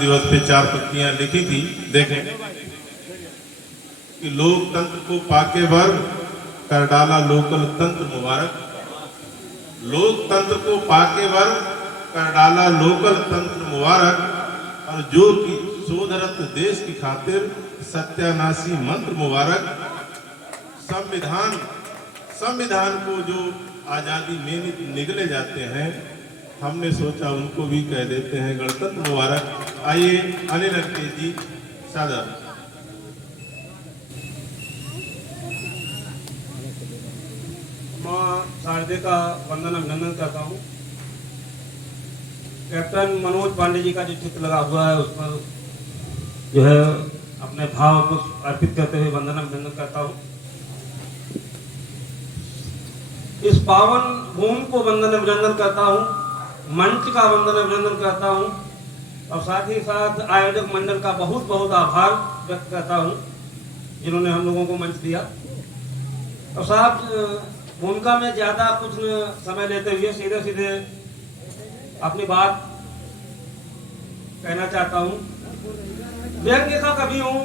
दिवस पे 4 पंक्तियां लिखी थी। देखें कि लोकतंत्र को पाके वर्ग कर डाला लोकल तंत्र मुबारक। लोकतंत्र को पाके वर्ग कर डाला लोकल तंत्र मुबारक। और जो कि शोधरत देश की खातिर सत्यानाशी मंत्र मुबारक। संविधान को जो आजादी में निगले जाते हैं, हमने सोचा उनको भी कह देते हैं गणतंत्र मुबारक। आइए अनिल अंकेश जी सादर। मां शारदे का वंदन अभिनंदन करता हूँ। कैप्टन मनोज पांडे जी का जो चित्र लगा हुआ है उस पर जो है अपने भाव को अर्पित करते हुए वंदन अभिनंदन करता हूँ। इस पावन भूमि को वंदन अभिनंदन करता हूँ, मंच का वंदन अभिनंदन करता हूँ और साथ ही साथ आयोजक मंडल का बहुत बहुत आभार व्यक्त करता हूँ जिन्होंने हम लोगों को मंच दिया। और साहब भूमिका में ज्यादा कुछ समय लेते हुए सीधे सीधे अपनी बात कहना चाहता हूँ। व्यंग्य का कवि हूँ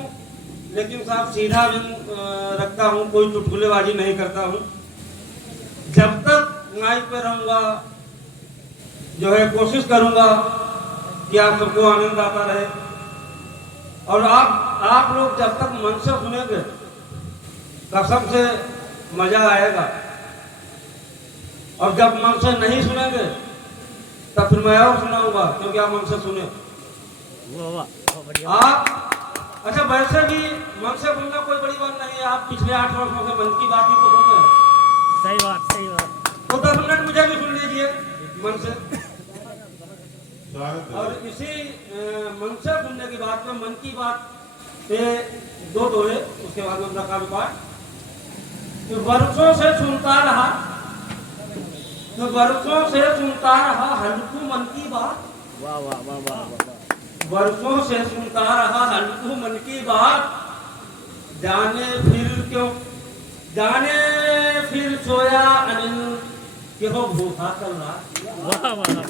लेकिन साहब सीधा व्यंग रखता हूँ, कोई चुटकुलेबाजी नहीं करता हूँ। जब तक माइक पे रहूंगा जो है कोशिश करूंगा कि आप सबको आनंद आता रहे। और आप लोग जब तक मन से सुनेंगे कसम से मजा आएगा, और जब मन से नहीं सुनेंगे तब फिर मैं और सुनाऊंगा क्योंकि आप मन से सुने। आप अच्छा वैसे भी मन से सुनना कोई बड़ी बात नहीं है। आप पिछले 8 वर्षों से मन की बात ही तो सुन रहे हैं। सही बात तो 10 मिनट मुझे भी सुन लीजिए मन से। और इसी मन से सुनने की बात में मन की बात पे 2 दोहे उसके बाद में अपना काव्य पाठ। तो वर्षों से सुनता रहा हल्कू मन की बात। वाह वाह वाह वाह वाह। वर्षों से सुनता रहा हल्कू मन की बात। जाने फिर सोया अनिल कि हो भूखा कल रात। वाह वाह वाह।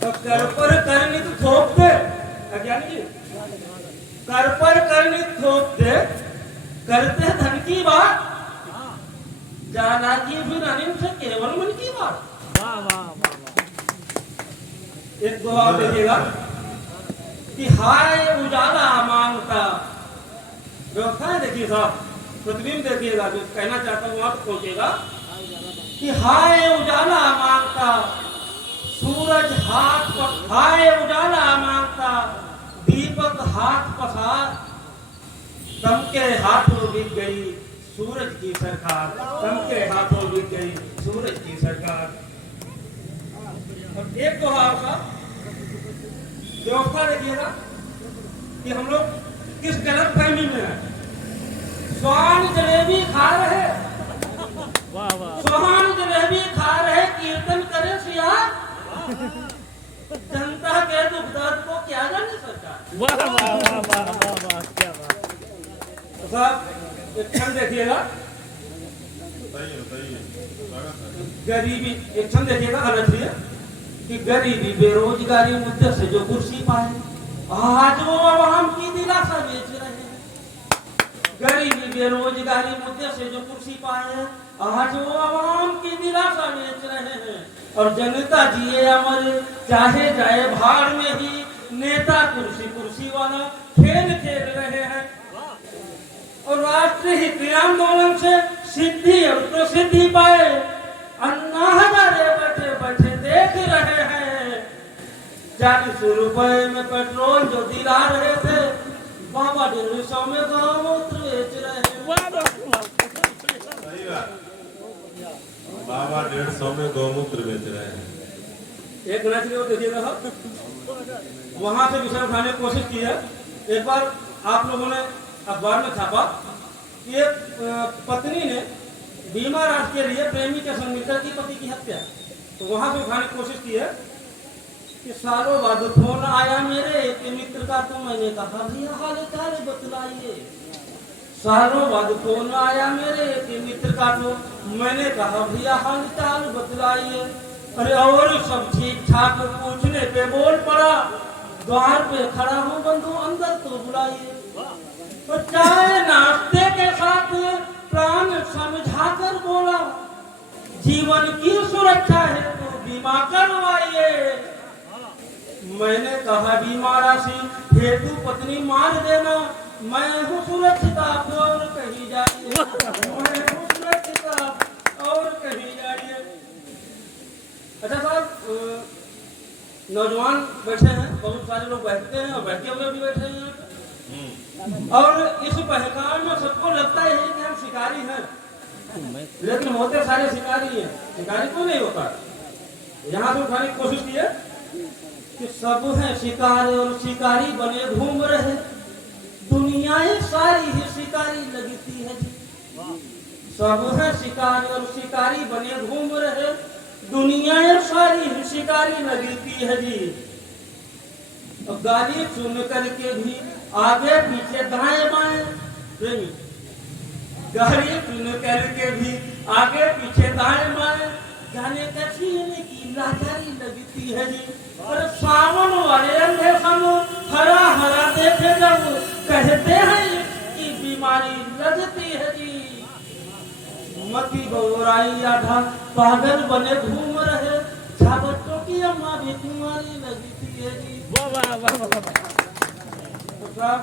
तो कर पर करनी तो थोप दे अज्ञानी जी, कर पर करनी थोप दे करते धन की बात। जाना की फिर अनिल से केवल मन की बात। वाह वाह वाह। एक दो और देखिएगा कि हाय उजाला मांगता। व्यवस्था है देखिए साहब, प्रतिबिंब देखिएगा, जो कहना चाहता हूँ वहां तक पहुंचेगा कि हाय उजाला मांगता सूरज हाथ पर, हाय उजाला मांगता दीपक हाथ पसार। तम के हाथों बीत गई सूरज की सरकार। तम के हाथों बीत गई सूरज की सरकार। और एक दोहा का व्यवस्था देखिएगा कि हम लोग किस गलत फहमी में है। स्वान जलेबी खा रहे, वाह वाह। स्वान जलेबी खा रहे कीर्तन करे सिया। जनता के दुख दर्द को क्या जाने सरकार। वाह वाह वाह वाह वाह वाह। क्या बात। तो साहब एक क्षण देखिएगा, गरीबी एक क्षण देखिएगा गलत कि गरीबी बेरोजगारी मुद्दे से जो कुर्सी पाए आज वो आवाम की दिलासा बेच रहे हैं। गरीबी बेरोजगारी मुद्दे से जो कुर्सी पाए आज वो आवाम की दिलासा बेच रहे हैं। और जनता जिए अमर चाहे जाए भाड़ में ही नेता कुर्सी वाला खेल खेल रहे हैं। और राष्ट्रीय हित आंदोलन से सिद्धि और प्रसिद्धि पाए अन्ना हजारे बैठे बैठे देख रहे हैं। 40 रुपए में पेट्रोल जो दिला रहे थे बाबा 150 में गौमूत्र बेच रहे हैं। बाबा 150 में गौमूत्र बेच रहे हैं। एक मिनट के देखिएगा साहब, वहां से विषय उठाने की कोशिश की है। एक बार आप लोगों ने अखबार में छापा कि एक पत्नी ने बीमा राशि के लिए प्रेमी के संग मिलकर की पति की हत्या। तो वहां से उठाने की कोशिश की है कि सालों बाद फोन आया मेरे कि मित्र का, तो मैंने कहा भैया हाल चाल बतलाइए। सालों बाद फोन आया मेरे कि मित्र का, तो मैंने कहा भैया हाल चाल बतलाइए। अरे और सब ठीक ठाक पूछने पे बोल पड़ा द्वार पे खड़ा हूँ बंधु, अंदर तो बुलाइए। तो चाय नाश्ते के साथ प्राण समझाकर बोला, जीवन की सुरक्षा है तो बीमा करवाइए। मैंने कहा बीमा राशि हेतु पत्नी मार देना, मैं हूँ सुरक्षित आप और कहीं जाइए, मैं हूँ सुरक्षित आप और कहीं जाइए। अच्छा साहब, नौजवान बैठे हैं, बहुत सारे लोग बैठते हैं और बैठे हुए भी बैठे हैं यहाँ पे। और इस बहकावे में सबको लगता है कि हम शिकारी हैं, लेकिन होते सारे शिकारी हैं। शिकारी क्यों नहीं होता? यहाँ से उठाने की कोशिश की है कि सब है शिकार और शिकारी बने घूम रहे, दुनियाएं सारी ही शिकारी लगती है जी। सब है शिकार और शिकारी बने घूम रहे, दुनियाएं सारी ही शिकारी लगती है जी। और गाली सुन करके भी आगे पीछे दाएं बाएं प्रेमी, गाली सुन करके भी आगे पीछे दाएं बाएं जाने कैसी की लाचारी लगती है जी। और सावन वाले अंधे हम हरा हरा देखे जब कहते हैं इसकी बीमारी लगती है जी। मती गौराई आधा पागल बने घूम रहे, बच्चों की अम्मा भी तुम्हारी लगती है जी। तो साहब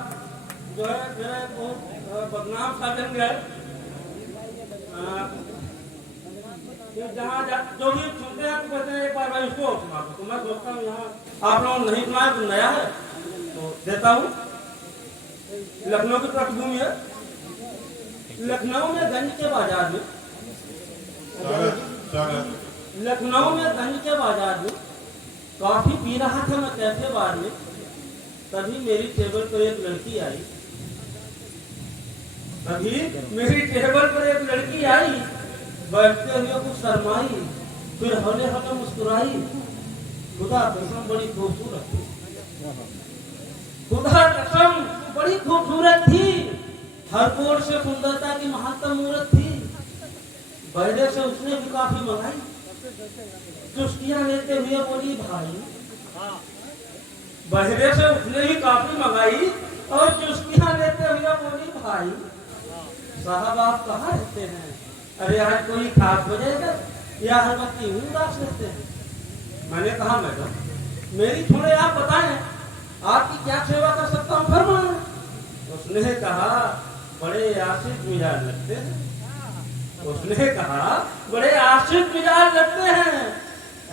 जो है मेरा बहुत बदनाम साधन गया, जहाँ जो भी सुनते हैं तो कहते हैं एक बार भाई उसको सुना दो। तो मैं सोचता हूँ यहाँ आप लोग नहीं सुनाए तो नया है तो देता हूँ। लखनऊ की पृष्ठभूमि है। लखनऊ में गंज के बाजार में, लखनऊ में गंज के बाजार में कॉफी पी रहा था मैं कैफे बार में, तभी मेरी टेबल पर एक लड़की आई। तभी मेरी टेबल पर एक लड़की आई, बैठते हुए कुछ शर्माई, फिर हौले हौले मुस्कुराई। खुदा कसम बड़ी खूबसूरत थी, खुदा कसम बड़ी खूबसूरत थी, हर कोण से सुंदरता की महत्तम मूर्त थी। बहरे से उसने भी काफी मंगाई, चुस्कियां लेते हुए बोली भाई। बहरे से उसने भी काफी मंगाई और चुस्कियां लेते हुए बोली भाई साहब आप कहाँ रहते हैं? अरे आज कोई खास वजह है या हर वक्त यूं उदास रहते हैं? मैंने कहा मैडम मेरी थोड़े आप बताएं आपकी क्या सेवा कर सकता हूँ फरमाएं। उसने कहा बड़े आशिक मिजाज लगते हैं। उसने कहा बड़े आशिक मिजाज लगते हैं।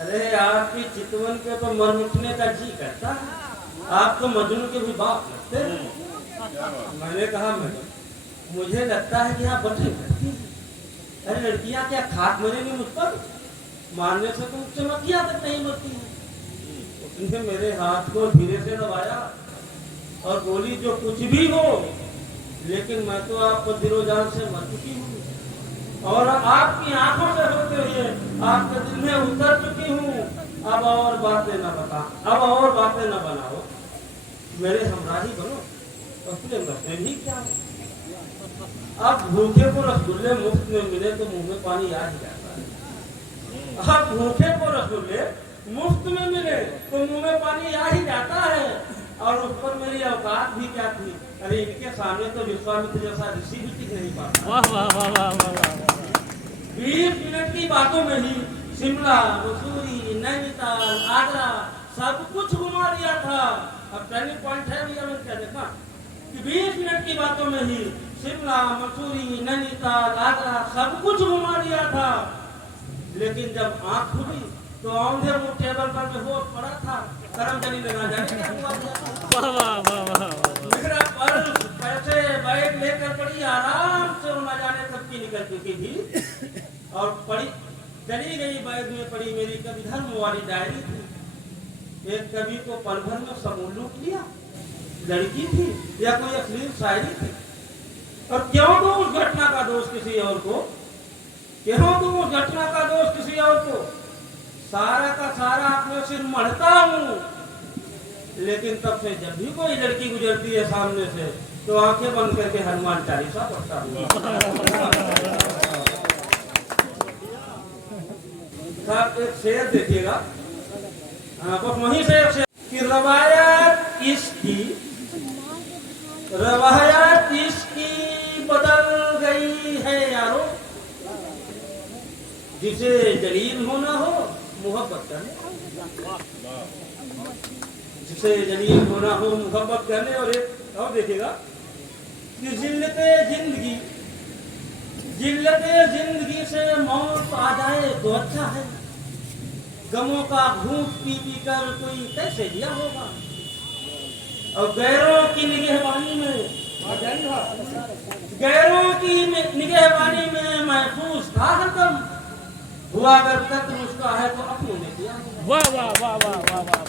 अरे आपकी चितवन के तो मर उठने का जी करता है, आप तो मजनू के भी बाप लगते हैं। मैंने कहा मैडम मुझे लगता है कि आप बटरी करती हैं। अरे लड़कियां क्या खाक मरेंगी मुझ पर? मारने से तो चमकियां तक नहीं मरती हैं। उसने मेरे हाथ को धीरे से दबाया और बोली जो कुछ भी हो, लेकिन मैं तो आपको दिलो जान से मर चुकी हूँ और आपकी आंखों से होते हुए आपके दिल में उतर चुकी हूँ। अब और बातें न बता, अब और बातें न बनाओ, मेरे हमराही बनो। और फिर रस्ते भी क्या है, अब भूखे को रसगुल्ले मुफ्त में मिले तो मुंह में पानी आ ही जाता है। अब भूखे को रसगुल्ले मुफ्त में मिले तो मुंह में पानी आ ही जाता है। और उस पर मेरी औकात भी क्या थी? अरे इनके सामने तो विश्वामित्र जैसा ऋषि भी टिक नहीं पाता। वाह वाह वाह वाह वाह। 20 मिनट की बातों में ही शिमला, मसूरी, नैनीताल, आगरा सब कुछ घुमा दिया था। अब टर्निंग पॉइंट है भैया, मैंने क्या देखा कि 20 मिनट की बातों में ही शिमला, मसूरी, नैनीताल, आगरा सब कुछ घुमा दिया था। लेकिन जब आंख खुली तो औंधे मुंह टेबल पर बेहोश पड़ा था। कर्मचारी ने ना जाने क्या हुआ था। वाह वाह वाह वाह। मेरा पर्स पैसे बैग लेकर पड़ी आराम से, ना जाने कब की निकल चुकी थी और पड़ी चली गई। बैग में पड़ी मेरी कवि धर्म वाली डायरी थी। एक कवि को पल भर में समूह लूट लिया, लड़की थी या कोई अश्लील शायरी थी। और क्यों दूं उस घटना का दोष किसी और को, क्यों दूं उस घटना का दोष किसी और को? सारा का सारा अपने सिर मढ़ता हूँ, लेकिन तब से जब भी कोई लड़की गुजरती है सामने से तो आंखें बंद करके हनुमान चालीसा पढ़ता हूँ। साहब एक शेर देखिएगा, बस वहीं से कि रवायत इसकी रवायत इसकी बदल गई है यारो। जिसे जलील होना हो मोहब्बत करने, जिसे जलील होना हो मोहब्बत करने। और एक और देखिएगा कि जिल्लते जिंदगी से मौत आ जाए तो अच्छा है। गमों का घूंट पी पी कर कोई कैसे जिया होगा। और गैरों की निगहबानी में महफूज था हरदम। हुआ अगर कत्ल उसका है तो अपनों ने किया। वाह वाह वाह वाह वाह वाह।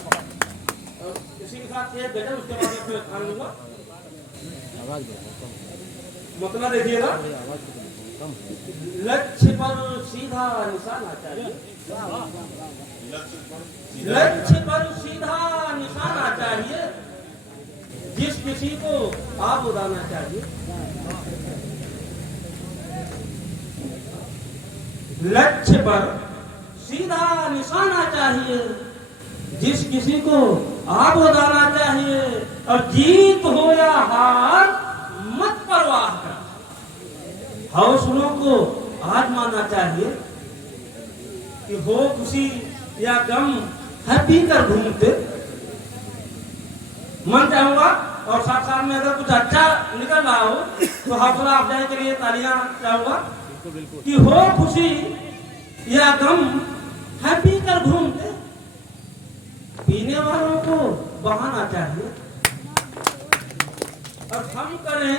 और इसी के साथ एक गजल उसके बाद में फिर खान लूंगा। मतलब देखिएगा, लक्ष्य पर सीधा निशाना चाहिए। लक्ष्य पर सीधा निशाना चाहिए। जिस किसी को आग उड़ाना चाहिए। लक्ष्य पर सीधा निशाना चाहिए। जिस किसी को आग उड़ाना चाहिए। और जीत हो या हार मत परवाह कर, हौसलों को आजमाना चाहिए। कि हो खुशी या गम है पी कर घूमते मन चाहूंगा। और साथ साथ में अगर कुछ अच्छा निकल रहा हो तो हौसला अफजाई के लिए तालियां चाहूंगा। कि हो खुशी या गम है पी कर घूमते, पीने वालों को बहाना चाहिए। और हम करें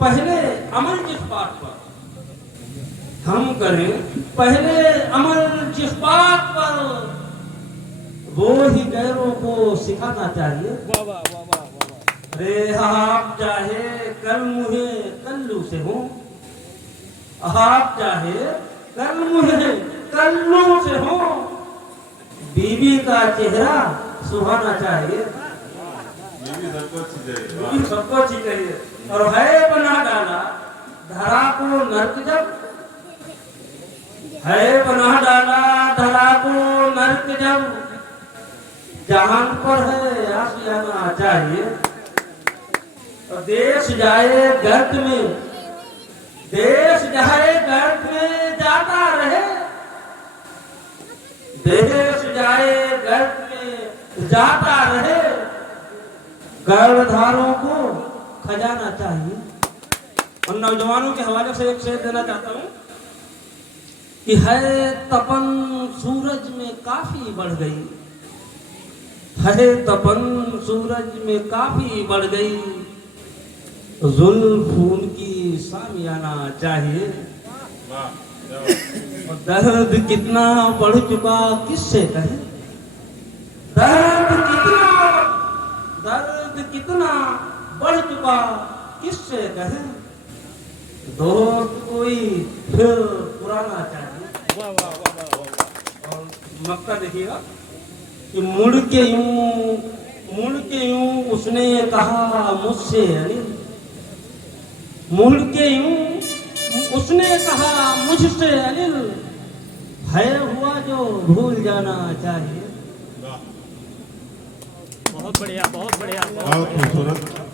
पहले अमल जिस बात पर, हम करें पहले अमल जिस बात पर, वो ही गैरों को सिखाना चाहिए। वाह वाह वाह वाह वाह। अरे आप चाहे कल मुहे कल्लू से हो, आप चाहे कल मुहे कल्लू से हो, बीवी का चेहरा सुहाना चाहिए। बीवी सबको अच्छी चाहिए। बीवी सबको अच्छी चाहिए। और है बना डाला धरा को नर्क जब, है बना डाला धरा को नर्क जब, जहान पर है आशियाना चाहिए। और देश जाए गर्द में, देश जाए गर्द में जाता रहे, देश जाए गर्द में जाता रहे, गर्भधारों को खजाना चाहिए। और नौजवानों के हवाले से एक शेर देना चाहता हूं कि है तपन सूरज में काफी बढ़ गई, है तपन सूरज में काफी बढ़ गई, जुल्फ उनकी सामियाना चाहिए। और दर्द कितना बढ़ चुका किससे कहे, दर्द कितना बढ़ चुका किससे कहे, दोस्त कोई फिर पुराना चाहिए। वाह वाह वाह वाह वाह। और मक्का देखिएगा कि मुड़ के यूं उसने कहा मुझसे अनिल, मुड़ के यूं उसने कहा मुझसे अनिल, है हुआ जो भूल जाना चाहिए। बहुत बढ़िया बहुत बढ़िया बहुत खूबसूरत।